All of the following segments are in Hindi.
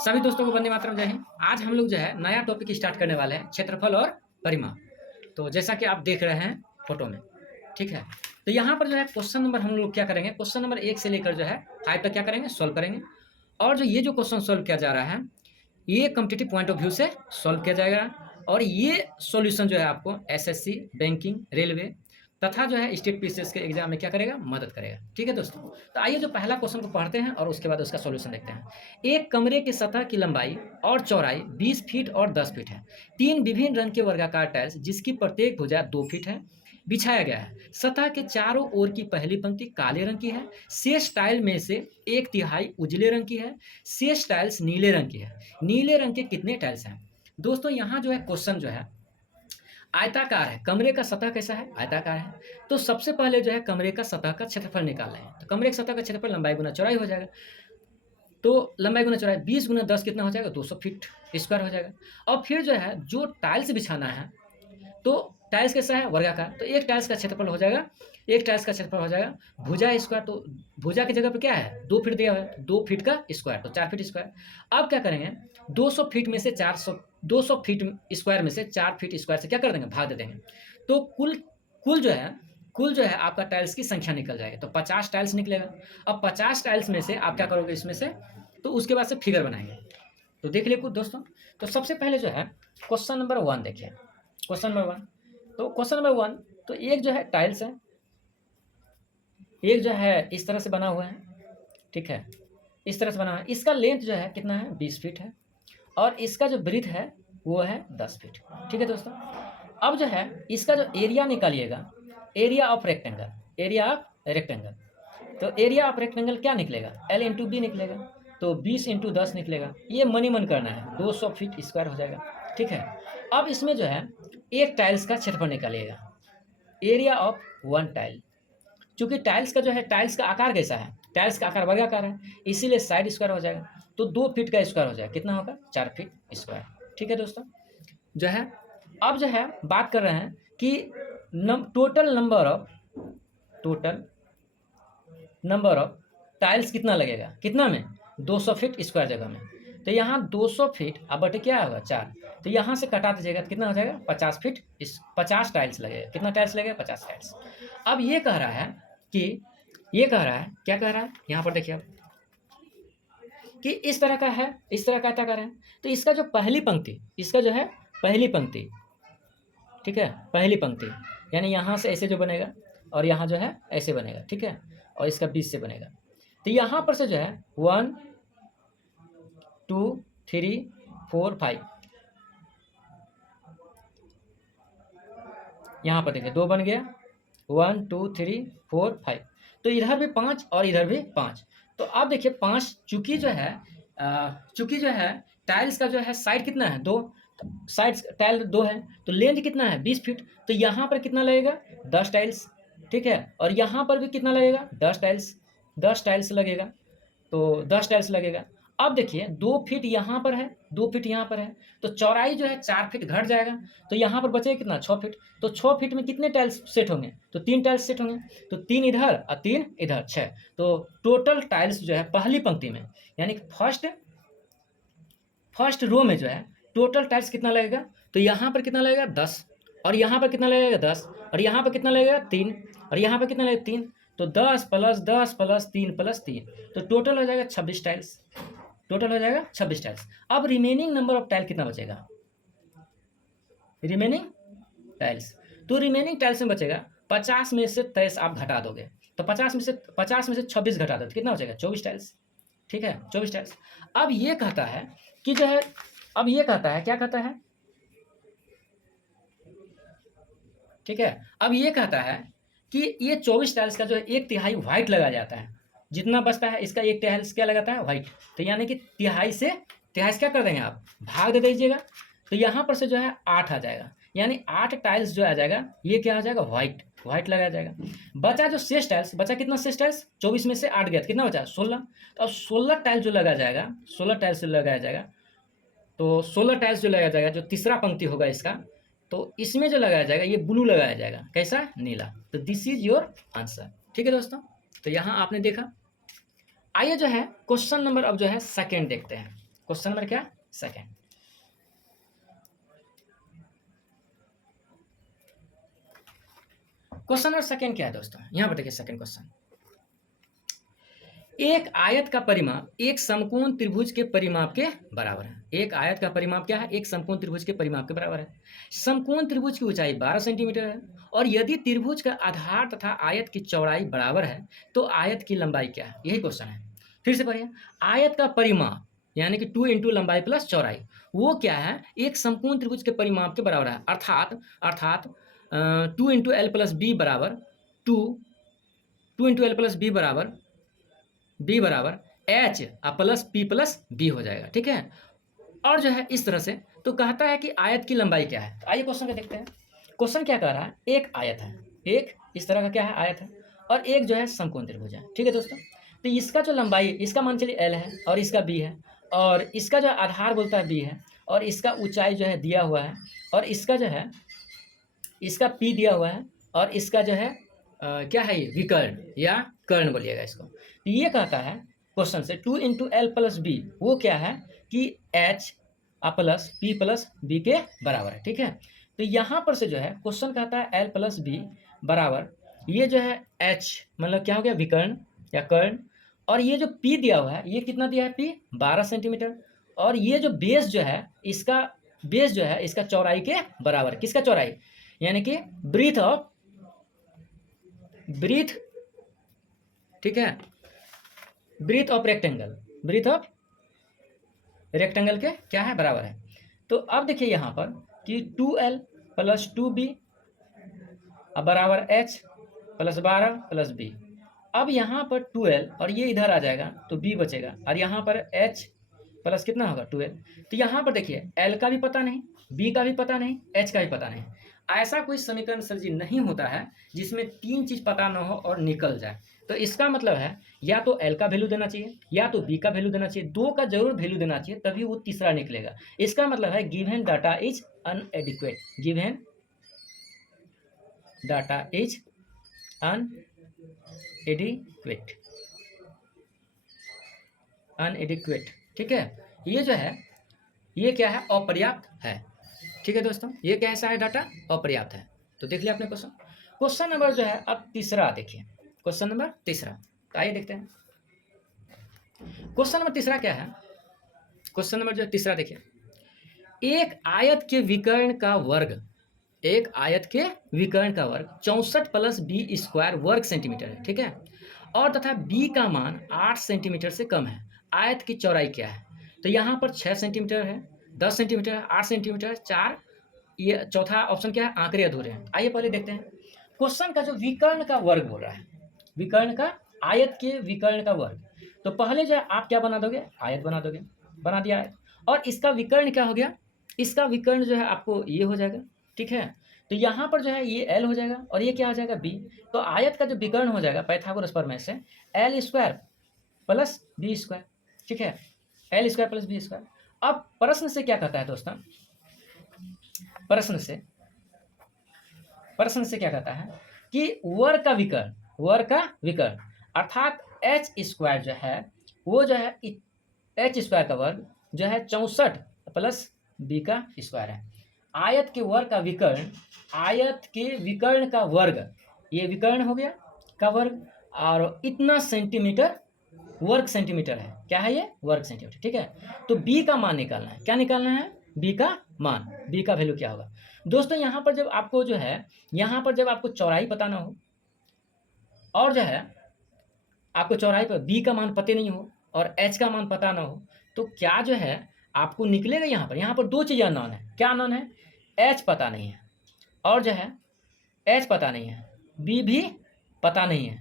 सभी दोस्तों को वंदे मातरम, जय हिंद। आज हम लोग जो है नया टॉपिक स्टार्ट करने वाले हैं, क्षेत्रफल और परिमाप। तो जैसा कि आप देख रहे हैं फोटो में, ठीक है। तो यहाँ पर जो है क्वेश्चन नंबर हम लोग क्या करेंगे, क्वेश्चन नंबर 1 से लेकर जो है 5 तक क्या करेंगे, सॉल्व करेंगे। और जो ये जो क्वेश्चन सॉल्व किया जा रहा है, ये कॉम्पिटिटिव पॉइंट ऑफ व्यू से सॉल्व किया जाएगा। और ये सॉल्यूशन जो है आपको एसएससी, बैंकिंग, रेलवे तथा जो है स्टेट पीसीएस के एग्जाम में क्या करेगा, मदद करेगा। ठीक है दोस्तों, तो आइए जो पहला क्वेश्चन को पढ़ते हैं और उसके बाद उसका सॉल्यूशन देखते हैं। एक कमरे की सतह की लंबाई और चौड़ाई 20 फीट और 10 फीट है। 3 विभिन्न रंग के वर्गाकार टाइल्स, जिसकी प्रत्येक भुजा 2 फीट है, बिछाया गया है। सतह के चारों ओर की पहली पंक्ति काले रंग की है। शेष टाइल में से 1/3 उजले रंग की है। शेष टाइल्स नीले रंग की है। नीले रंग के कितने टाइल्स हैं? दोस्तों यहाँ जो है क्वेश्चन जो है आयताकार है। कमरे का सतह कैसा है? आयताकार है। तो सबसे पहले जो है कमरे का सतह का क्षेत्रफल निकाल रहे हैं। तो कमरे की सतह का क्षेत्रफल लंबाई गुना चौड़ाई हो जाएगा। तो लंबाई गुना चौड़ाई 20 गुना 10 कितना हो जाएगा, 200 फीट स्क्वायर हो जाएगा। और फिर जो है जो टाइल्स बिछाना है, तो टाइल्स कैसा है, वर्गाकार। तो एक टाइल्स का क्षेत्रफल हो जाएगा, एक टाइल्स का क्षेत्रफल हो जाएगा भुजा स्क्वायर। तो भुजा की जगह पर क्या है, 2 फीट दिया हुआ है, 2 फीट का स्क्वायर, तो 4 फीट स्क्वायर। अब क्या करेंगे, 200 फीट में से 200 फीट स्क्वायर में से 4 फीट स्क्वायर से क्या कर देंगे, भाग दे देंगे। तो कुल जो है आपका टाइल्स की संख्या निकल जाएगी। तो 50 टाइल्स निकलेगा। अब 50 टाइल्स में से आप क्या करोगे इसमें से, तो उसके बाद से फिगर बनाएंगे। तो देख लिए कुछ दोस्तों। तो सबसे पहले जो है क्वेश्चन नंबर 1 देखिए। क्वेश्चन नंबर 1, तो क्वेश्चन नंबर 1, तो एक जो है टाइल्स है, एक जो है इस तरह से बना हुआ है, ठीक है, इस तरह से बना हुआ है। इसका लेंथ जो है कितना है, 20 फीट है। और इसका जो ब्रीथ है वो है 10 फीट। ठीक है दोस्तों। अब जो है इसका जो एरिया निकालिएगा, area of rectangle, area of rectangle. तो एरिया ऑफ रेक्टेंगल क्या निकलेगा, L इंटू बी निकलेगा। तो 20 इंटू 10 निकलेगा। ये मनी मन करना है, 200 फीट स्क्वायर हो जाएगा। ठीक है। अब इसमें जो है एक टाइल्स का क्षेत्रफल निकालिएगा, एरिया ऑफ 1 टाइल। चूंकि टाइल्स का जो है, टाइल्स का आकार कैसा है, टाइल्स का आकार वर्गाकार है, इसीलिए साइड स्क्वायर हो जाएगा। तो 2 फीट का स्क्वायर हो जाएगा, कितना होगा, 4 फीट स्क्वायर। ठीक है दोस्तों। जो है अब जो है बात कर रहे हैं कि टोटल नंबर ऑफ टाइल्स कितना लगेगा, कितना में, 200 फीट स्क्वायर जगह में। तो यहाँ 200 फीट अब बटे क्या होगा, 4। तो यहाँ से कटा दीजिएगा तो कितना हो जाएगा, 50 फीट, 50 टाइल्स लगेगा। कितना टाइल्स लगेगा, 50 टाइल्स। अब ये कह रहा है कि, ये कह रहा है, क्या कह रहा है, यहाँ पर देखिए अब, कि इस तरह का है, इस तरह का आयताकार है। तो इसका जो पहली पंक्ति, इसका जो है पहली पंक्ति, ठीक है, पहली पंक्ति यानी यहाँ से ऐसे जो बनेगा और यहाँ जो है ऐसे बनेगा, ठीक है, और इसका बीच से बनेगा। तो यहाँ पर से जो है 1 2 3 4 5, यहाँ पर देखिए 2 बन गया, 1 2 3 4 5। तो इधर भी 5 और इधर भी 5। तो अब देखिए 5, चूंकि जो है टाइल्स का जो है साइड कितना है, 2, साइड टाइल 2 है, तो लेंथ कितना है, 20 फीट। तो यहाँ पर कितना लगेगा, 10 टाइल्स, ठीक है। और यहाँ पर भी कितना लगेगा, 10 टाइल्स लगेगा। तो 10 टाइल्स लगेगा। अब देखिए 2 फीट यहाँ पर है, 2 फीट यहाँ पर है, तो चौड़ाई जो है 4 फीट घट जाएगा। तो यहाँ पर बचेगा कितना, 6 फीट। तो 6 फीट में कितने टाइल्स सेट होंगे, तो 3 टाइल्स सेट होंगे। तो 3 इधर और 3 इधर, 6। तो टोटल टाइल्स जो है पहली पंक्ति में, यानी फर्स्ट रो में जो है टोटल टाइल्स कितना लगेगा, तो यहाँ पर कितना लगेगा, 10। और यहाँ पर कितना लगेगा, 10। और यहाँ पर कितना लगेगा, 3। और यहाँ पर कितना लगेगा, 3। तो 10 प्लस 10 प्लस 3 प्लस 3, तो टोटल हो जाएगा 26 टाइल्स। टोटल हो जाएगा 26 टाइल्स। अब रिमेनिंग नंबर ऑफ टाइल कितना बचेगा, रिमेनिंग टाइल्स, तो रिमेनिंग टाइल्स में बचेगा 50 में से 23 आप घटा दोगे, तो 50 में से 26 घटा दो तो कितना बचेगा, 24 टाइल्स। ठीक है, 24 टाइल्स। अब ये कहता है कि जो है, अब ये कहता है, क्या कहता है, ठीक है, अब ये कहता है कि ये 24 टाइल्स का जो है 1/3 व्हाइट लगाया जाता है। जितना बचता है इसका 1 टाइल्स क्या लगाता है, व्हाइट। तो यानी कि तिहाई से क्या कर देंगे आप, भाग दे दीजिएगा। तो यहाँ पर से जो है 8 आ जाएगा, यानी 8 टाइल्स जो आ जाएगा, ये क्या आ जाएगा, व्हाइट लगाया जाएगा। बचा जो शेष टाइल्स, बचा कितना शेष टाइल्स, 24 में से 8 गया, कितना बचा, 16। तो अब 16 टाइल्स जो लगाया जाएगा, 16 टाइल्स जो लगाया जाएगा, तो 16 टाइल्स जो लगाया जाएगा, जो तीसरा पंक्ति होगा इसका, तो इसमें जो लगाया जाएगा ये ब्लू लगाया जाएगा, कैसा, नीला। तो दिस इज योर आंसर। ठीक है दोस्तों। तो यहाँ आपने देखा। आइए जो है क्वेश्चन नंबर अब जो है सेकंड देखते हैं। क्वेश्चन नंबर क्या, सेकंड। क्वेश्चन नंबर सेकंड क्या है दोस्तों, यहां पर देखिए सेकंड क्वेश्चन। एक आयत का परिमाप एक समकोण त्रिभुज के परिमाप के बराबर है। एक आयत का परिमाप क्या है, एक समकोण त्रिभुज के परिमाप के बराबर है। समकोण त्रिभुज की ऊंचाई 12 सेंटीमीटर है और यदि त्रिभुज का आधार तथा आयत की चौड़ाई बराबर है तो आयत की लंबाई क्या है, यही क्वेश्चन है। फिर से पढ़िए, आयत का परिमाप यानी कि 2 इंटू लंबाई प्लस चौड़ाई, वो क्या है, एक समकोण त्रिभुज के परिमाप के बराबर है। अर्थात 2 इंटू एल प्लस बी बराबर 2 इंटू एल प्लस बी बराबर H plus P plus B हो जाएगा, ठीक है। और जो है इस तरह से, तो कहता है कि आयत की लंबाई क्या है। तो आइए क्वेश्चन को देखते हैं। क्वेश्चन क्या कह रहा है, एक आयत है, एक इस तरह का क्या है, आयत है, और एक जो है समकोण त्रिभुज है, ठीक है दोस्तों। तो इसका जो लंबाई, इसका मान चलिए एल है और इसका बी है, और इसका जो आधार बोलता है बी है, और इसका ऊंचाई जो है दिया हुआ है, और इसका जो है इसका पी दिया हुआ है, और इसका जो है क्या है, ये विकर्ण या कर्ण बोलिएगा इसको। तो ये कहता है क्वेश्चन से 2 इंटू एल प्लस बी, वो क्या है कि H plus P plus B के बराबर है, ठीक है। तो यहाँ पर से जो है क्वेश्चन कहता है एल प्लस बी बराबर, ये जो है एच मतलब क्या हो गया, विकर्ण या कर्ण, और ये जो पी दिया हुआ है, ये कितना दिया है, पी 12 सेंटीमीटर, और ये जो बेस जो है, इसका बेस जो है इसका चौड़ाई के बराबर। किसका चौड़ाई, यानी कि ब्रीथ, ठीक है, ब्रीथ ऑफ रेक्टेंगल के क्या है, बराबर है। तो अब देखिए यहाँ पर कि 2l प्लस 2b बराबर h प्लस 12 प्लस b। अब यहाँ पर 2l और ये इधर आ जाएगा तो b बचेगा, और यहाँ पर h प्लस कितना होगा 2l। तो यहाँ पर देखिए l का भी पता नहीं, b का भी पता नहीं, h का भी पता नहीं। ऐसा कोई समीकरण सर जी नहीं होता है जिसमें 3 चीज पता न हो और निकल जाए। तो इसका मतलब है या तो एल का वैल्यू देना चाहिए, या तो बी का वैल्यू देना चाहिए, दो का जरूर वैल्यू देना चाहिए, तभी वो तीसरा निकलेगा। इसका मतलब है given data is inadequate, given data is inadequate, ठीक है। ये जो है ये क्या है, अपर्याप्त है, ठीक है दोस्तों। ये कैसा है, डाटा अपर्याप्त है। तो देख लिया आपने क्वेश्चन। क्वेश्चन नंबर जो है अब तीसरा देखिए, क्वेश्चन नंबर तीसरा। तो आइए देखते हैं क्वेश्चन नंबर तीसरा क्या है। क्वेश्चन नंबर जो तीसरा देखिए, एक आयत के विकर्ण का वर्ग, एक आयत के विकर्ण का वर्ग 64 प्लस बी स्क्वायर वर्ग सेंटीमीटर है, ठीक है, और तथा बी का मान 8 सेंटीमीटर से कम है। आयत की चौड़ाई क्या है, तो यहाँ पर 6 सेंटीमीटर है, 10 सेंटीमीटर है, 8 सेंटीमीटर है, 4, ये चौथा ऑप्शन क्या है, आंकड़े अधूरे हैं। आइए पहले देखते हैं क्वेश्चन का जो विकर्ण का वर्ग बोल रहा है, विकर्ण का, आयत के विकर्ण का वर्ग। तो पहले जो है आप क्या बना दोगे, आयत बना दोगे, बना दिया आयत, और इसका विकर्ण क्या हो गया, इसका विकर्ण जो है आपको ये हो जाएगा, ठीक है। तो यहाँ पर जो है ये एल हो जाएगा और ये क्या हो जाएगा बी। तो आयत का जो विकर्ण हो जाएगा पाइथागोरस प्रमेय से L square plus B square, ठीक है, L square plus B square. अब प्रश्न से क्या कहता है दोस्तों, प्रश्न से क्या कहता है कि वर्ग का विकर्ण अर्थात एच स्क्वायर जो है वो जो है एच स्क्वायर का वर्ग जो है 64 प्लस बी का स्क्वायर है। आयत के वर्ग का विकर्ण, आयत के विकर्ण का वर्ग, ये विकर्ण हो गया का वर्ग, और इतना सेंटीमीटर वर्ग सेंटीमीटर है, क्या है ये, वर्ग सेंटीमीटर, ठीक है। तो बी का मान निकालना है, क्या निकालना है, बी का मान, बी का वैल्यू क्या होगा दोस्तों। यहाँ पर जब आपको जो है, यहाँ पर जब आपको चौड़ाई पता ना हो, और जो है आपको चौड़ाई पर बी का मान पते नहीं हो और एच का मान पता ना हो, तो क्या जो है आपको निकलेगा, यहाँ पर दो चीज़ें अननोन है। क्या अननोन है, एच पता नहीं है, और जो है एच पता नहीं है, बी भी पता नहीं है।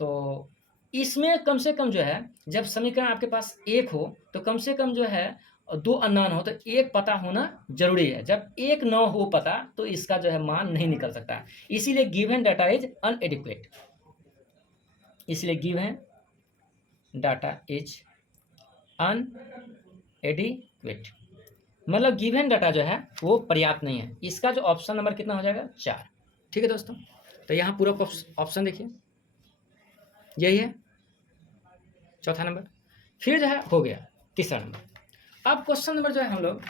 तो इसमें कम से कम जो है जब समीकरण आपके पास एक हो तो कम से कम जो है दो अननोन हो, तो एक पता होना जरूरी है। जब एक न हो पता तो इसका जो है मान नहीं निकल सकता, इसीलिए गिवन डाटा इज अनएडिक्वेट, इसलिए गिवन डाटा इज अनएडिक्वेट, मतलब गिवन डाटा जो है वो पर्याप्त नहीं है। इसका जो ऑप्शन नंबर कितना हो जाएगा, 4, ठीक है दोस्तों। तो यहाँ पूरा ऑप्शन देखिए यही है, चौथा नंबर। फिर जो है हो गया तीसरा नंबर। अब क्वेश्चन नंबर जो है हम लोग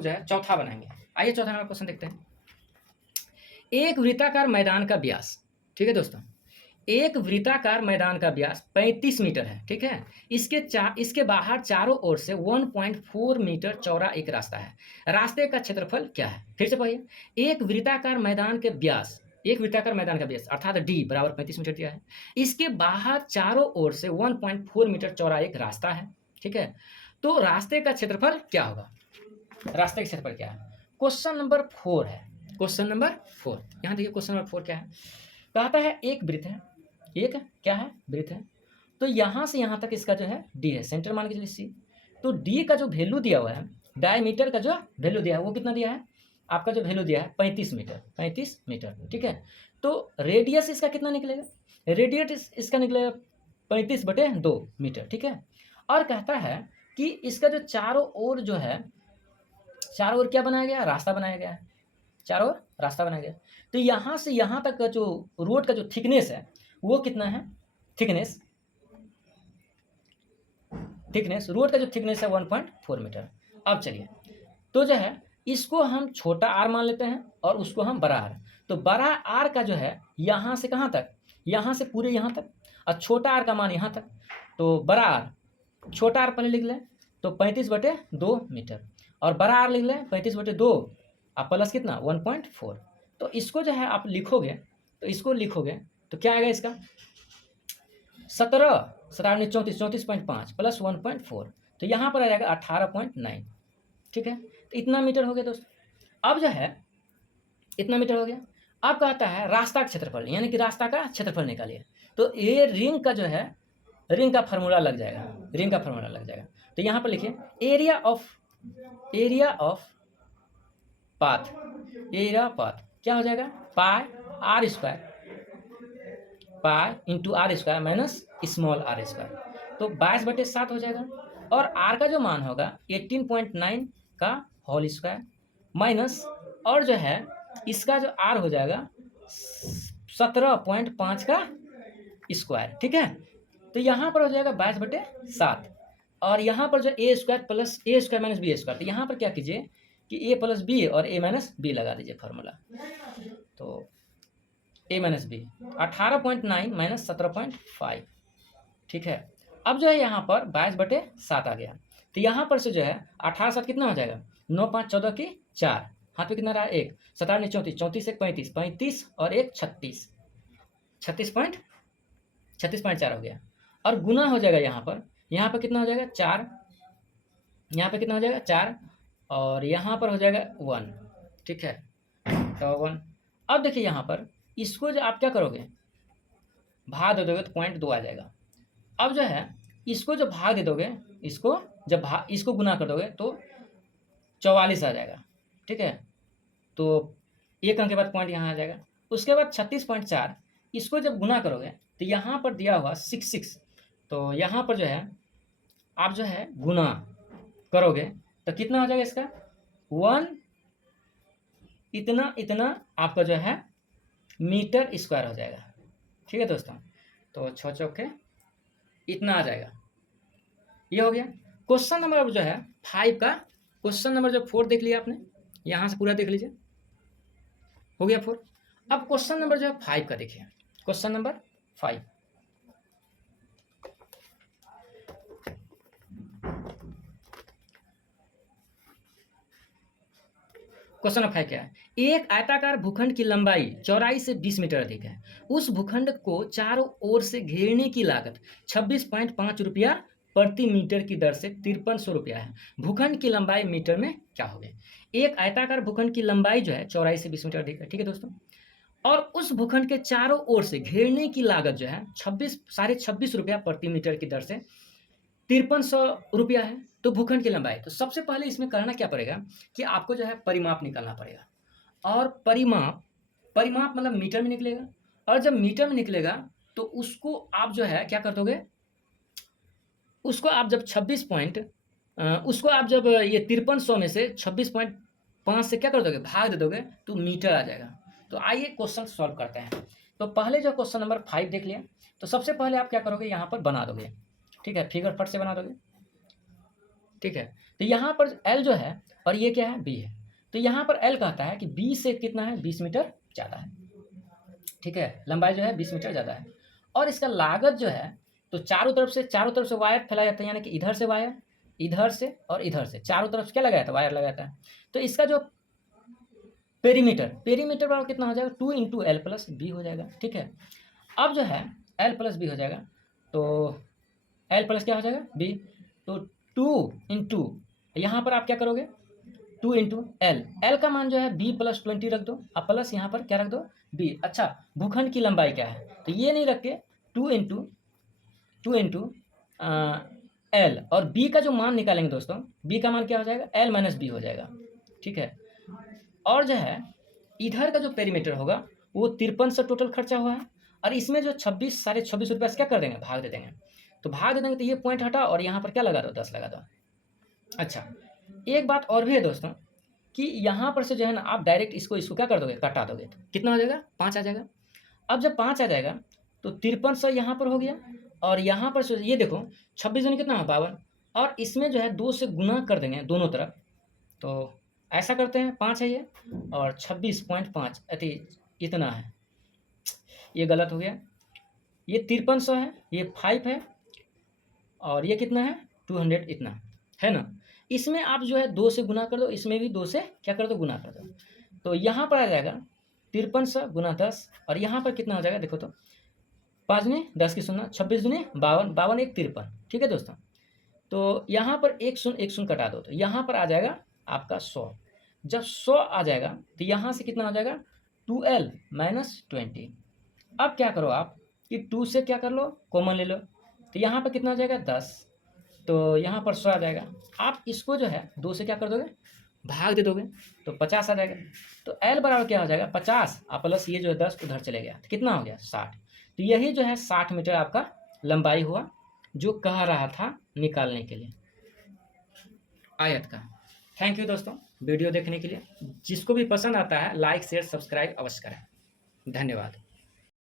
जो है चौथा बनाएंगे। आइए चौथा नंबर क्वेश्चन देखते हैं। एक वृत्ताकार मैदान का व्यास, ठीक है दोस्तों, एक वृत्ताकार मैदान का व्यास 35 मीटर है, ठीक है। इसके बाहर चारों ओर से 1.4 मीटर चौड़ा एक रास्ता है। रास्ते का क्षेत्रफल क्या है? फिर से पढ़िए। एक वृत्ताकार मैदान के व्यास, एक वृत्ताकार मैदान का व्यास अर्थात डी बराबर 35 मीटर दिया है। इसके बाहर चारों ओर से 1.4 मीटर चौड़ा एक रास्ता है, ठीक है। तो रास्ते का क्षेत्रफल क्या होगा? रास्ते का क्षेत्रफल क्या है? क्वेश्चन नंबर 4 है। क्वेश्चन नंबर 4, यहाँ देखिए क्वेश्चन नंबर 4 क्या है। कहता है एक वृत्त है, एक क्या है? वृत्त है। तो यहाँ से यहाँ तक इसका जो है डी है, सेंटर मान के चलिए सी। तो डी का जो वैल्यू दिया हुआ है, डायमीटर का जो वैल्यू दिया है वो कितना दिया है? आपका जो वैल्यू दिया है 35 मीटर, 35 मीटर, ठीक है। तो रेडियस इसका कितना निकलेगा? रेडियस इसका निकलेगा 35/2 मीटर, ठीक है। और कहता है कि इसका जो चारों ओर जो है, चारों ओर क्या बनाया गया? रास्ता बनाया गया है, चारों ओर रास्ता बनाया गया। तो यहाँ से यहाँ तक का जो रोड का जो थिकनेस है वो कितना है? थिकनेस रोड का जो थिकनेस है 1.4 मीटर। अब चलिए, तो जो है इसको हम छोटा आर मान लेते हैं और उसको हम बड़ा आर। तो बड़ा आर का जो है यहाँ से कहाँ तक? यहाँ से पूरे यहाँ तक, और छोटा आर का मान यहाँ तक। तो बड़ा आर, छोटा आर पहले लिख लें तो 35/2 मीटर, और बड़ा आर लिख लें 35/2 और प्लस कितना? 1.4। तो इसको जो है आप लिखोगे, तो इसको लिखोगे तो क्या आएगा इसका? 17 34.5 प्लस 1.4, तो यहाँ पर आ जाएगा 18.9, ठीक है। तो इतना मीटर हो गया दोस्तों। अब जो है इतना मीटर हो गया। अब कहता है रास्ता का क्षेत्रफल, यानी कि रास्ता का क्षेत्रफल निकालिए। तो ये रिंग का जो है, रिंग का फार्मूला लग जाएगा, रिंग का फार्मूला लग जाएगा। तो यहाँ पर लिखिए area of path, area path क्या हो जाएगा? Pi r square, pi into r square minus small r square. तो 22/7 हो जाएगा। और आर का जो मान होगा 18.9 का होल स्क्वायर माइनस, और जो है इसका जो आर हो जाएगा 17.5 का स्क्वायर, ठीक है। तो यहाँ पर हो जाएगा 22/7, और यहाँ पर जो ए स्क्वायर प्लस ए स्क्वायर माइनस बी स्क्वायर। तो यहाँ पर क्या कीजिए कि ए प्लस बी और ए माइनस बी लगा दीजिए फार्मूला। तो ए माइनस बी 18.9 माइनस 17.5, ठीक है। अब जो है यहाँ पर 22/7 आ गया। तो यहाँ पर से जो है 18/7 कितना हो जाएगा? 9 5 14 की 4, हाथ पे कितना रहा? 1, 17 9 34, 34 1 35, 35 और 1 36, 36.4 हो गया। और गुना हो जाएगा यहाँ पर कितना हो जाएगा? 4, यहाँ पे कितना हो जाएगा? 4, और यहाँ पर हो जाएगा 1, ठीक है। तो 1। अब देखिए यहाँ पर इसको जो आप क्या करोगे, भाग दे दोगे तो 0.2 आ जाएगा। अब जो है इसको जो भाग दे दोगे, इसको जब इसको गुना कर दोगे तो 44 आ जाएगा, ठीक है। तो एक अंक के बाद पॉइंट यहाँ आ जाएगा। उसके बाद 36.4, इसको जब गुना करोगे तो यहाँ पर दिया हुआ 66, तो यहाँ पर जो है आप जो है गुना करोगे तो कितना हो जाएगा इसका? 1 इतना आपका जो है मीटर स्क्वायर हो जाएगा, ठीक है दोस्तों। तो 6 चौके इतना आ जाएगा। ये हो गया क्वेश्चन नंबर। अब जो है 5 का क्वेश्चन नंबर जो 4 देख लिया आपने, यहाँ से पूरा देख लीजिए, हो गया 4। अब क्वेश्चन नंबर जो है 5 का देखिए, क्वेश्चन नंबर 5। क्वेश्चन नंबर 5 क्या है? एक आयताकार भूखंड की लंबाई चौड़ाई से 20 मीटर अधिक है। उस भूखंड को चारों ओर से घेरने की लागत 26.5 रुपया प्रति मीटर की दर से 5300 रुपया है। भूखंड की लंबाई मीटर में क्या होगी? एक आयताकार भूखंड की लंबाई जो है चौड़ाई से 20 मीटर अधिक है, ठीक है दोस्तों। और उस भूखंड के चारों ओर से घेरने की लागत जो है 26 रुपया प्रति मीटर की दर से 5300 रुपया है। तो भूखंड की लंबाई, तो सबसे पहले इसमें करना क्या पड़ेगा कि आपको जो है परिमाप निकालना पड़ेगा। और परिमाप मतलब मीटर में निकलेगा, और जब मीटर में निकलेगा तो उसको आप जो है क्या कर दोगे, उसको आप जब 26 पॉइंट उसको आप जब ये 5300 में से 26.5 से क्या कर दोगे, भाग दे दोगे तो मीटर आ जाएगा। तो आइए क्वेश्चन सॉल्व करते हैं। तो पहले जो क्वेश्चन नंबर 5 देख लिया, तो सबसे पहले आप क्या करोगे, यहाँ पर बना दोगे, ठीक है, फिगर फट से बना दोगे, ठीक है। तो यहाँ पर एल जो है और ये क्या है, बी है। तो यहाँ पर एल कहता है कि बी से कितना है, 20 मीटर ज़्यादा है, ठीक है, लंबाई जो है 20 मीटर ज़्यादा है। और इसका लागत जो है, तो चारों तरफ से वायर फैलाया जाता है, यानी कि इधर से वायर, इधर से और इधर से, चारों तरफ से क्या लगाया था, वायर लगाया था। तो इसका जो पेरीमीटर बराबर कितना हो जाएगा, 2 इंटू एल प्लस बी हो जाएगा, ठीक है। अब जो है एल प्लस बी हो जाएगा, तो एल प्लस क्या हो जाएगा, बी। तो 2 इंटू, यहाँ पर आप क्या करोगे, 2 इंटू एल का मान जो है बी प्लस 20 रख दो, अब प्लस यहाँ पर क्या रख दो, बी। अच्छा, भूखंड की लंबाई क्या है, तो ये नहीं रख के 2 इंटू एल, और बी का जो मान निकालेंगे दोस्तों, बी का मान क्या हो जाएगा, एल माइनस बी हो जाएगा, ठीक है। और जो है इधर का जो पेरीमीटर होगा वो 53 से टोटल खर्चा हुआ है, और इसमें जो 26 साढ़े 26 रुपये से क्या कर देंगे, भाग दे देंगे। तो भाग दे देंगे तो ये पॉइंट हटा और यहाँ पर क्या लगा दो, 10 लगा दो। अच्छा, एक बात और भी है दोस्तों कि यहाँ पर से जो है ना, आप डायरेक्ट इसको क्या कर दोगे, काटा दोगे, तो कितना हो जाएगा, 5 आ जाएगा। अब जब 5 आ जाएगा तो 5300 यहाँ पर हो गया, और यहाँ पर से ये देखो 26 दूनी कितना है, 52, और इसमें जो है 2 से गुना कर देंगे दोनों तरफ। तो ऐसा करते हैं, 5 है ये, और 26.5 अति इतना है, ये गलत हो गया। ये 5300 है, ये 5 है, और ये कितना है, 200 इतना है ना। इसमें आप जो है 2 से गुना कर दो, इसमें भी 2 से क्या कर दो, गुना कर दो। तो यहाँ पर आ जाएगा 5300 गुना 10, और यहाँ पर कितना हो जाएगा, देखो तो 5 ने 10 की 0, 26 दूनी 52, 52 एक 53, ठीक है दोस्तों। तो यहाँ पर एक शून्य कटा दो, तो यहाँ पर आ जाएगा आपका 100। जब 100 आ जाएगा तो यहाँ से कितना हो जाएगा, 2l माइनस 20। अब क्या करो आप कि 2 से क्या कर लो, कॉमन ले लो, तो यहाँ पर कितना हो जाएगा, 10। तो यहाँ पर 100 आ जाएगा। आप इसको जो है 2 से क्या कर दोगे, भाग दे दोगे, तो 50 आ जाएगा। तो l बराबर क्या हो जाएगा, 50 प्लस ये जो है 10 उधर चले गया, तो कितना हो गया, 60। तो यही जो है 60 मीटर आपका लंबाई हुआ, जो कह रहा था निकालने के लिए आयत का। थैंक यू दोस्तों वीडियो देखने के लिए। जिसको भी पसंद आता है लाइक शेयर सब्सक्राइब अवश्य करें। धन्यवाद।